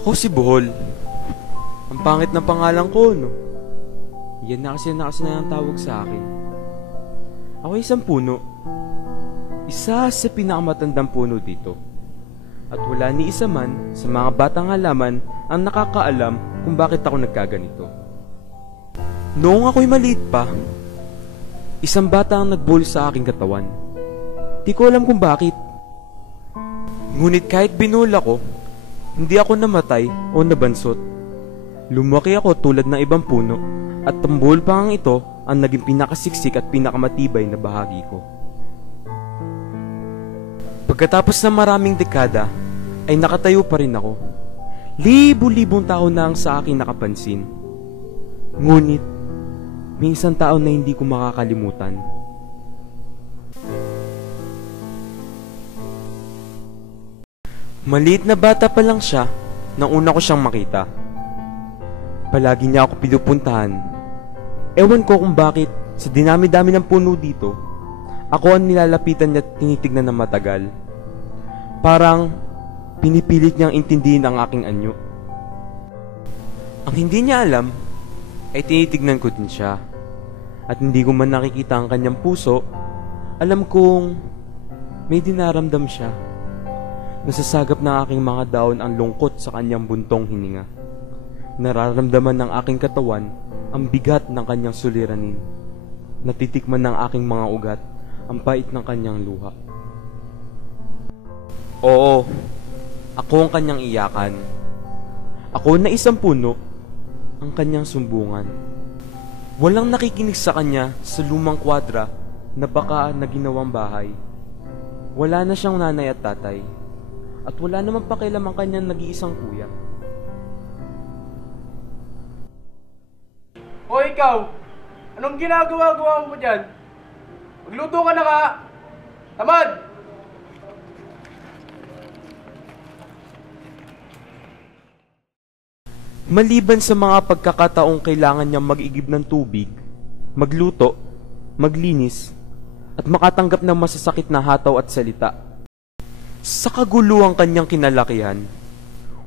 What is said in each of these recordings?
Ako si Bohol. Ang pangit ng pangalan ko, no? Yan na kasi na ang tawag sa akin. Ako isang puno. Isa sa pinakamatandang puno dito. At wala ni isa man sa mga batang halaman ang nakakaalam kung bakit ako nagkaganito. Noong ako'y maliit pa, isang bata ang nagbol sa aking katawan. Di ko alam kung bakit. Ngunit kahit binul ako, hindi ako namatay o nabansot. Lumaki ako tulad ng ibang puno at ang buhol pangang ito ang naging pinakasiksik at pinakamatibay na bahagi ko. Pagkatapos ng maraming dekada, ay nakatayo pa rin ako. Libo-libong tao na ang sa akin nakapansin. Ngunit, may isang tao na hindi ko makakalimutan. Maliit na bata pa lang siya nang una ko siyang makita. Palagi niya ako pinupuntahan. Ewan ko kung bakit sa dinami-dami ng puno dito, ako ang nilalapitan niya at tinitignan ng matagal. Parang pinipilit niyang intindihin ang aking anyo. Ang hindi niya alam ay tinitignan ko din siya. At hindi ko man nakikita ang kanyang puso, alam kong may dinaramdam siya. Nasasagap ng aking mga daon ang lungkot sa kanyang buntong hininga. Nararamdaman ng aking katawan ang bigat ng kanyang suliranin. Natitikman ng aking mga ugat ang pait ng kanyang luha. Oo, ako ang kanyang iyakan. Ako na isang puno, ang kanyang sumbungan. Walang nakikinig sa kanya sa lumang kwadra na baka na ginawang bahay. Wala na siyang nanay at tatay. At wala naman pakialam ang kanyang nag-iisang kuya. O ikaw, anong ginagawa mo dyan? Magluto ka na nga! Tamad! Maliban sa mga pagkakataong kailangan niyang mag-igib ng tubig, magluto, maglinis, at makatanggap ng masasakit na hataw at salita. Sa kaguluhang kanyang kinalakihan,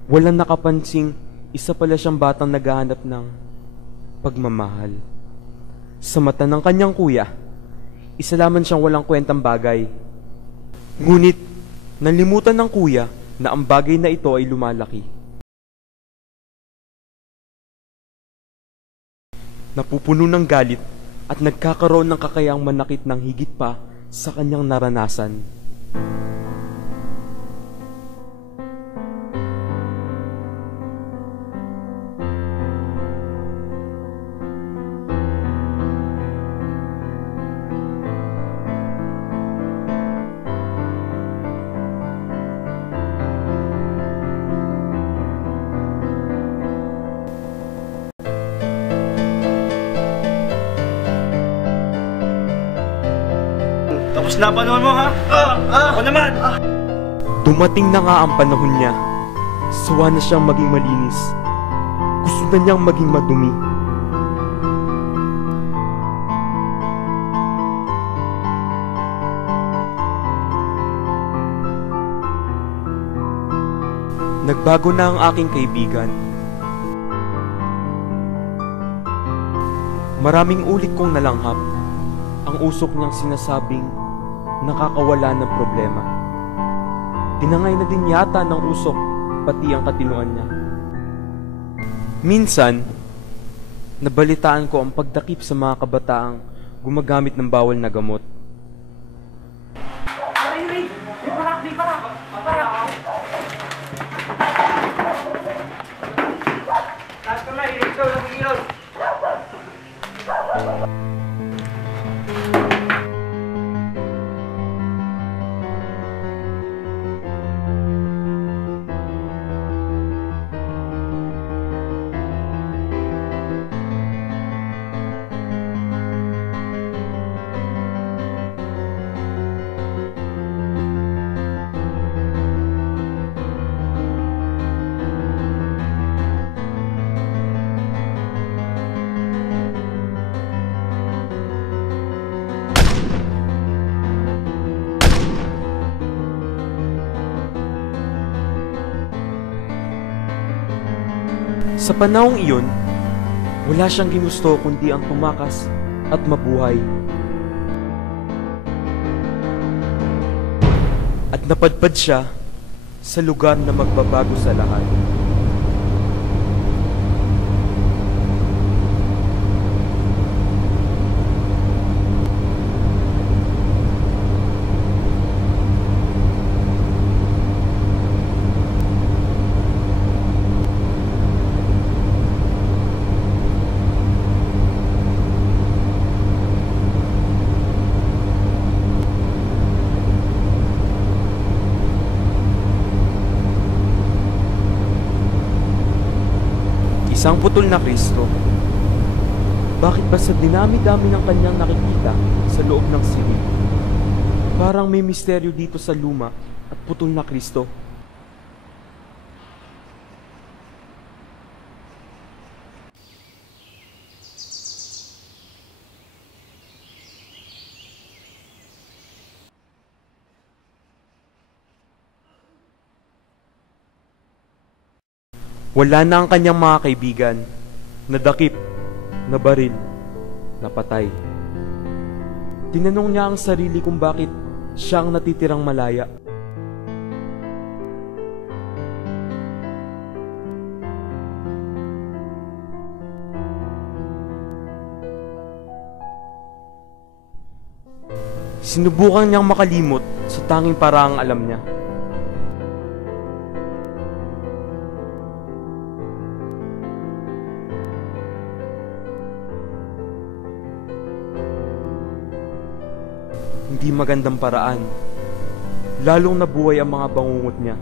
walang nakapansing isa pala siyang batang naghahanap ng pagmamahal. Sa mata ng kanyang kuya, isa lamang siyang walang kwentang bagay. Ngunit, nalimutan ng kuya na ang bagay na ito ay lumalaki. Napupuno ng galit at nagkakaroon ng kakayang manakit ng higit pa sa kanyang naranasan. Tapos na panahon mo, ha? Ako naman! Dumating na nga ang panahon niya. Sawa na siyang maging malinis. Gusto na niyang maging madumi. Nagbago na ang aking kaibigan. Maraming ulit kong nalanghap ang usok niyang sinasabing nakakawala ng problema. Tinangay na din yata ng usok pati ang katinuan niya. Minsan, nabalitaan ko ang pagdakip sa mga kabataang gumagamit ng bawal na gamot. Sa panahong iyon, wala siyang ginusto kundi ang tumakas at mabuhay. At napadpad siya sa lugar na magbabago sa lahat. Isang putol na Kristo. Bakit ba sa dinami-dami ng kanyang nakikita sa loob ng silid, parang may misteryo dito sa luma at putol na Kristo? Wala na ang kanyang mga kaibigan, nadakip, nabaril, napatay. Tinanong niya ang sarili kung bakit siya ang natitirang malaya. Sinubukan niyang makalimot sa tanging paraang alam niya. Hindi magandang paraan. Lalong nabuhay ang mga bangungot niya.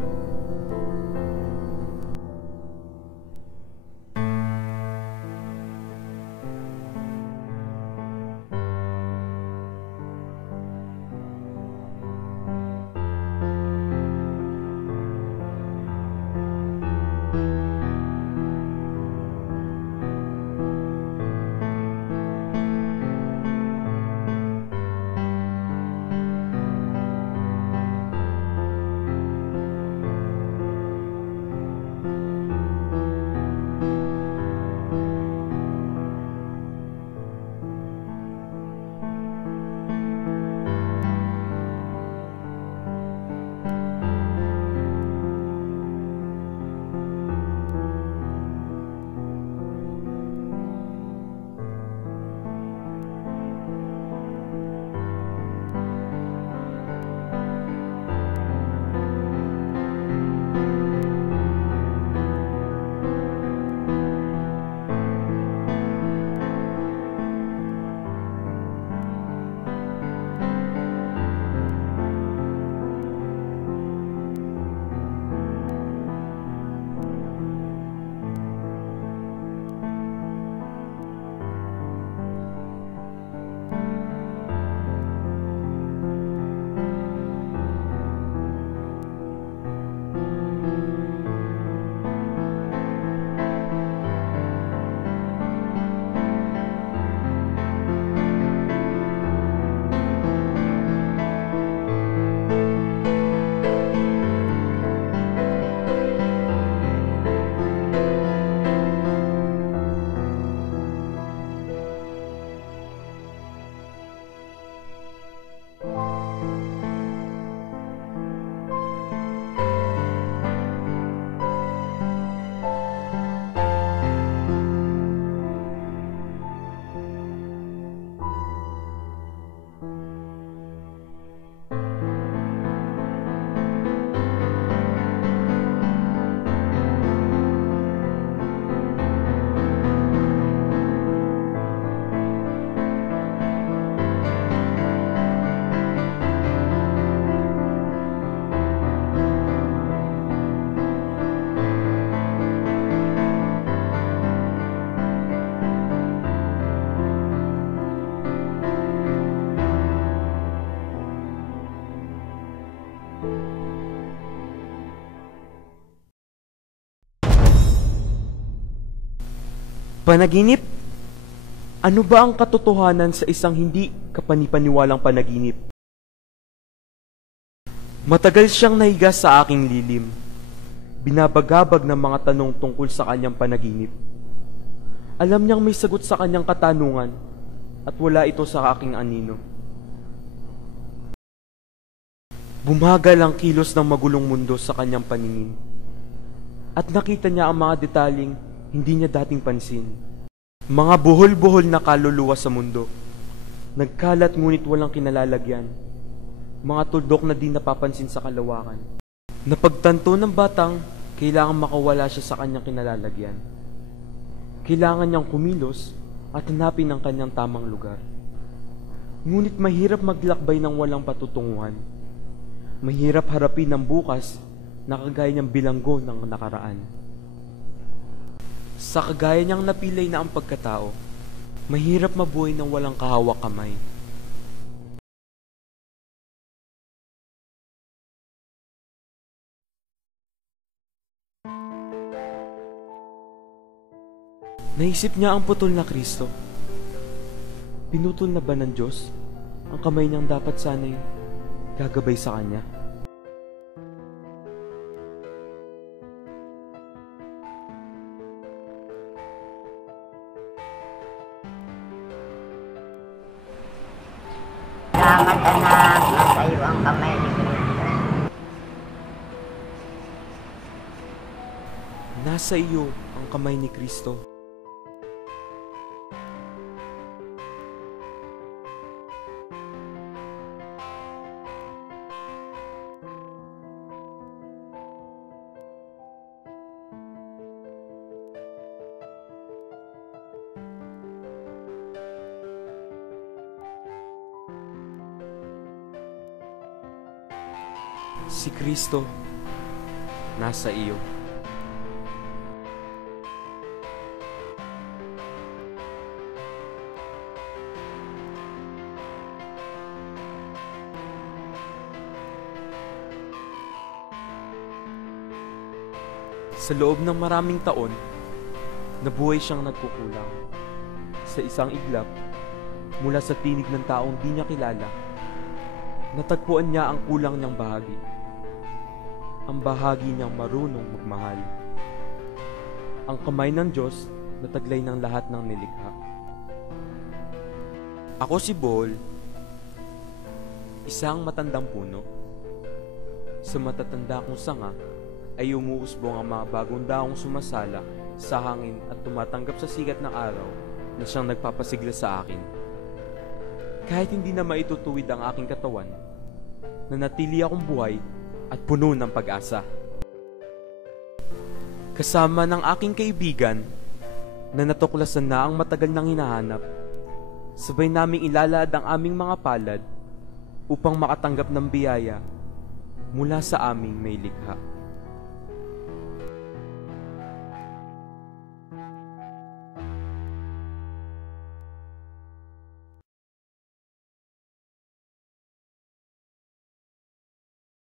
Panaginip? Ano ba ang katotohanan sa isang hindi kapanipaniwalang panaginip? Matagal siyang nahiga sa aking lilim. binabagabag ng mga tanong tungkol sa kanyang panaginip. Alam niyang may sagot sa kanyang katanungan at wala ito sa aking anino. Bumagal ang kilos ng magulong mundo sa kanyang paningin at nakita niya ang mga detaling hindi niya dating pansin. Mga buhol-buhol na kaluluwa sa mundo, nagkalat ngunit walang kinalalagyan. Mga tuldok na di napapansin sa kalawakan. Napagtanto ng batang kailangan makawala siya sa kanyang kinalalagyan. Kailangan niyang kumilos at hanapin ang kanyang tamang lugar. Ngunit mahirap maglakbay ng walang patutunguhan. Mahirap harapin ang bukas na kagaya niyang bilanggo ng nakaraan. Sa kagaya niyang napilay na ang pagkatao, mahirap mabuhay ng walang kahawak kamay. Naisip niya ang putol na Kristo. Pinutol na ba ng Diyos ang kamay niyang dapat sana'y gagabay sa Kanya? Salamat anak, nasa iyo ang kamay ni Kristo. Nasa iyo ang kamay ni Kristo. Si Kristo nasa iyo. Sa loob ng maraming taon, nabuhay siyang nagkukulang. Sa isang iglap, mula sa tinig ng taong di niya kilala, natagpuan niya ang kulang niyang bahagi. Ang bahagi niyang marunong magmahal. Ang kamay ng Diyos na taglay ng lahat ng nilikha. Ako si Bol, isang matandang puno. Sa matatanda kong sanga ay umuusbong ang mga bagong daong sumasala sa hangin at tumatanggap sa sikat ng araw na siyang nagpapasigla sa akin. Kahit hindi na maitutuwid ang aking katawan, nanatili akong buhay at puno ng pag-asa. Kasama ng aking kaibigan na natuklasan na ang matagal nang hinahanap, sabay naming ilalad ang aming mga palad upang makatanggap ng biyaya mula sa aming may likha.